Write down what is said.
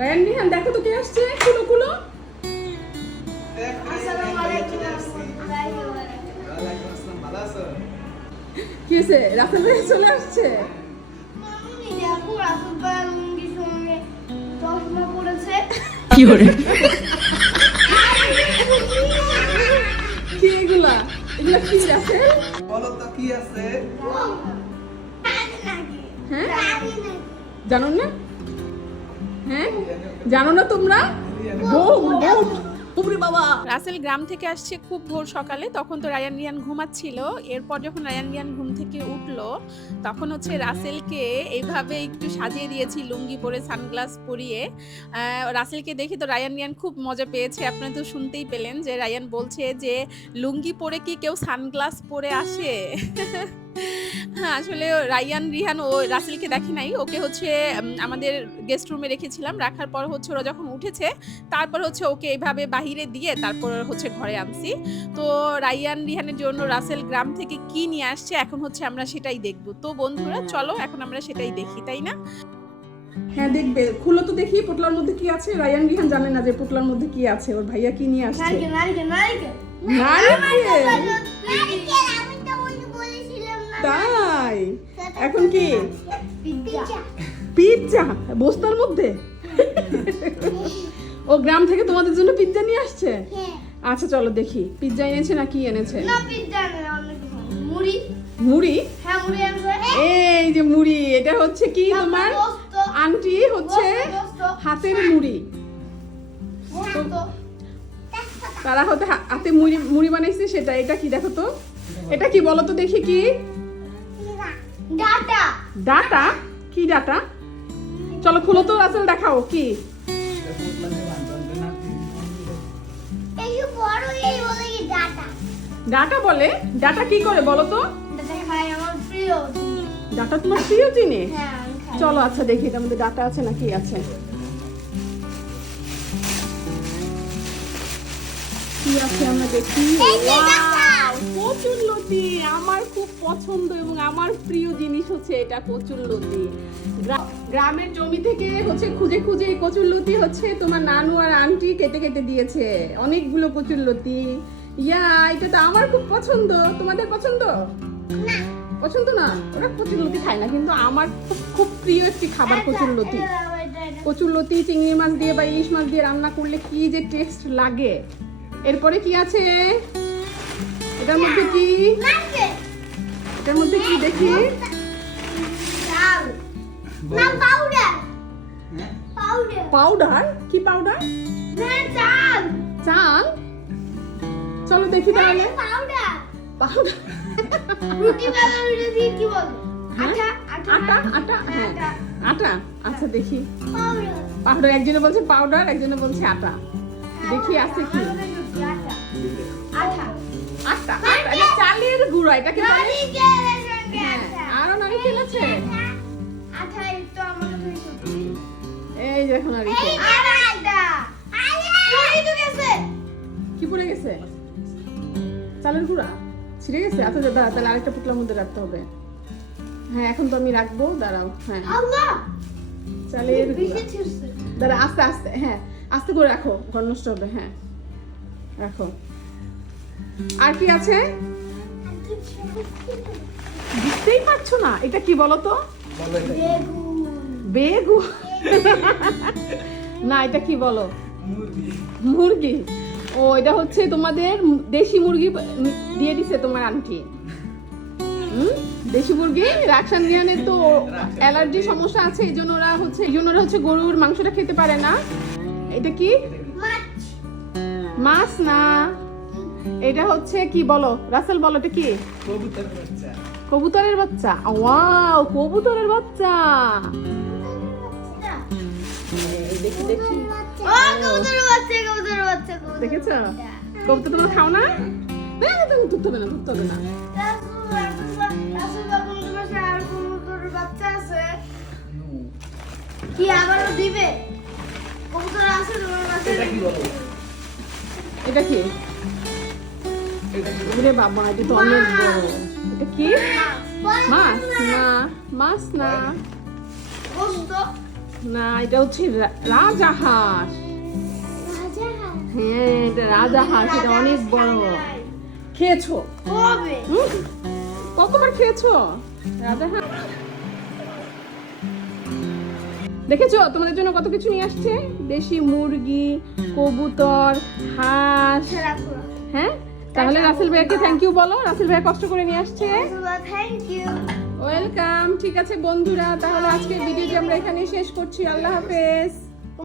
Ryan Rihan দেখো তো কে আসছে। কুলো কুলো আসসালামু আলাইকুম কি হয়েছে? রাসেল ভাই চলে আসছে? কি করে কি এগুলা? এগুলা কি রাসেল? বলো তো কি আছে? হ্যাঁ? জানো না। হ্যাঁ? জানো না তোমরা? রাসেল গ্রাম থেকে আসছে খুব ভোর সকালে, তখন তো রায়ান রিয়ান ঘুমাচ্ছিল। এরপর যখন রায়ান রিয়ান ঘুম থেকে উঠল, তখন হচ্ছে রাসেলকে এইভাবে একটু সাজিয়ে দিয়েছি, লুঙ্গি পরে, সানগ্লাস পরিয়ে। রাসেলকে দেখে তো রায়ান রিয়ান খুব মজা পেয়েছে। আপনারা তো শুনতেই পেলেন যে রায়ান বলছে যে, লুঙ্গি পরে কি কেউ সানগ্লাস পরে আসে? আসলে রায়ান রিহান ও রাসেলকে দেখি নাই। ওকে হচ্ছে আমাদের গেস্ট রুমে রেখেছিলাম। রাখার পর হচ্ছে ওরা যখন উঠেছে তারপর হচ্ছে ওকে এইভাবে বাহিরে দিয়ে তারপর হচ্ছে ঘরে আনছি। তো রায়ান রিহানের জন্য রাসেল গ্রাম থেকে কি নিয়ে আসছে এখন হচ্ছে আমরা সেটাই দেখব। তো বন্ধুরা চলো এখন আমরা সেটাই দেখি তাই না? হ্যাঁ দেখবে। খুলো তো দেখি পুটলার মধ্যে কি আছে। রায়ান রিহান জানে না যে পুটলার মধ্যে কি আছে। ওর ভাইয়া কি নিয়ে আসছে? নারকেল নারকেল নারকেল নারকেল এখন কি? পিৎজা। বস্তার মধ্যে? ও গ্রাম থেকে তোমাদের জন্য পিৎজা নিয়ে আসছে? হ্যাঁ। আচ্ছা চলো দেখি। পিৎজা এনেছে না কি এনেছে? না মুড়ি। মুড়ি? হ্যাঁ মুড়ি এই যে মুড়ি এটা হচ্ছে কি তোমার? গোস্ত আন্টি হচ্ছে হাতের মুড়ি। তারা হতে হাতে মুড়ি মুড়ি বানাইছে সেটা। এটা কি দেখো তো? এটা কি বলো তো দেখি কি? ডাটা। ডাটা? কি ডাটা? চলো খুলো তো আসল দেখাও কি? ডাটা? বলে? ডাটা কি করে বলো তো? ডাটা তোমার প্রিয় জিনিস? হ্যাঁ চলো আচ্ছা দেখি এটার মধ্যে ডাটা আছে না কি আছে। কি আছে আমরা দেখি? Wow, কচুরলতি আমার খুব পছন্দ এবং আমার প্রিয় জিনিস হচ্ছে এটা কচুরলতি লতি। গ্রামের জমি থেকে হচ্ছে খুঁজে খুঁজে এই কচুর লতি হচ্ছে তোমার নানু আর আন্টি কেটে কেটে দিয়েছে অনেকগুলো কচুর লতি। ইয়া এটা তো আমার খুব পছন্দ। তোমাদের পছন্দ? না। পছন্দ না? ওরা কচুর লতি খায় না কিন্তু আমার খুব খুব প্রিয় একটি খাবার কচুর লতি। কচুর লতি চিংড়ি মাছ দিয়ে বা ইলিশ মাছ দিয়ে রান্না করলে কি যে টেস্ট লাগে। এরপরে কি আছে? এটার মধ্যে কি? এটার মধ্যে কি দেখি? পাউডার পাউডার পাউডার কি পাউডার চাল। চাল? চলো দেখি তাহলে। পাউডার পাউডার রুটি বানানোর রুটি কি বলে? হ্যাঁ? আটা আটা আটা হ্যাঁ আটা। আচ্ছা দেখি। পাউডার একজনে বলছে পাউডার একজনে বলছে আটা। দেখি আছে কি? আটা আটা এটা চালের গুঁড়া? বলে নারিকেলের হ্যাঁ, আরও নারিকেল আছে? এই এখন নারিকেল কি পড়ে গেছে? চালের গুঁড়া? ছিঁড়ে গেছে? আচ্ছা দাঁড়া তাহলে আরেকটা পুটলার মধ্যে রাখতে হবে। হ্যাঁ এখন তো আমি রাখব দাঁড়াও হ্যাঁ। চালের দাঁড়া আস্তে আস্তে হ্যাঁ আস্তে করে রাখো ঘর নষ্ট হবে হ্যাঁ রাখো। আর কি আছে? বুঝতেই পারছ না এটা কি বলো তো বলো এটা কি? বেগু না এটা কি বলো? মুরগি। ও এটা হচ্ছে তোমাদের দেশি মুরগি দিয়ে দিছে তোমার আন্টি। দেশি মুরগি রাকসান রিয়ানের তো অ্যালার্জি সমস্যা আছে এই জন্য ওরা হচ্ছে এই জন্য ওরা হচ্ছে গরুর মাংসটা খেতে পারে না। এটা কি? মাছ না। এটা হচ্ছে কি বলো? রাসেল বলো এটা কি? কবুতর বাচ্চা। কবুতরের বাচ্চা। ওয়াও কবুতরের বাচ্চা। দেখি দেখি ও কবুতরের বাচ্চা কবুতরের বাচ্চা দেখেছ? কবুতর তোমরা খাও না? তুমি ধরতে হবে ধরতে হবে কবুতরের? কি দিবে? কবুতর আছে তোমার এটা কি? ওরে বাবা এটা তো অনেক বড়। এটা কি? মাছ? না মাছ না। না এটা হচ্ছে রাজাহাঁস। হ্যাঁ এটা রাজাহাঁস এটা অনেক বড়। খেয়েছো? হুম? কতবার খেয়েছো? রাজাহাঁস দেখেছ? তোমাদের জন্য কত কিছু নিয়ে আসছে? দেশি মুরগি কবুতর হাঁস। হ্যাঁ? তাহলে রাসেল ভাইয়াকে থ্যাংক ইউ বলো। রাসেল ভাইয়া কষ্ট করে নিয়ে আসছে। থ্যাংক ইউ ওয়েলকাম ঠিক আছে বন্ধুরা। তাহলে আজকে ভিডিওটি আমরা এখানেই শেষ করছি। আল্লাহ হাফেজ।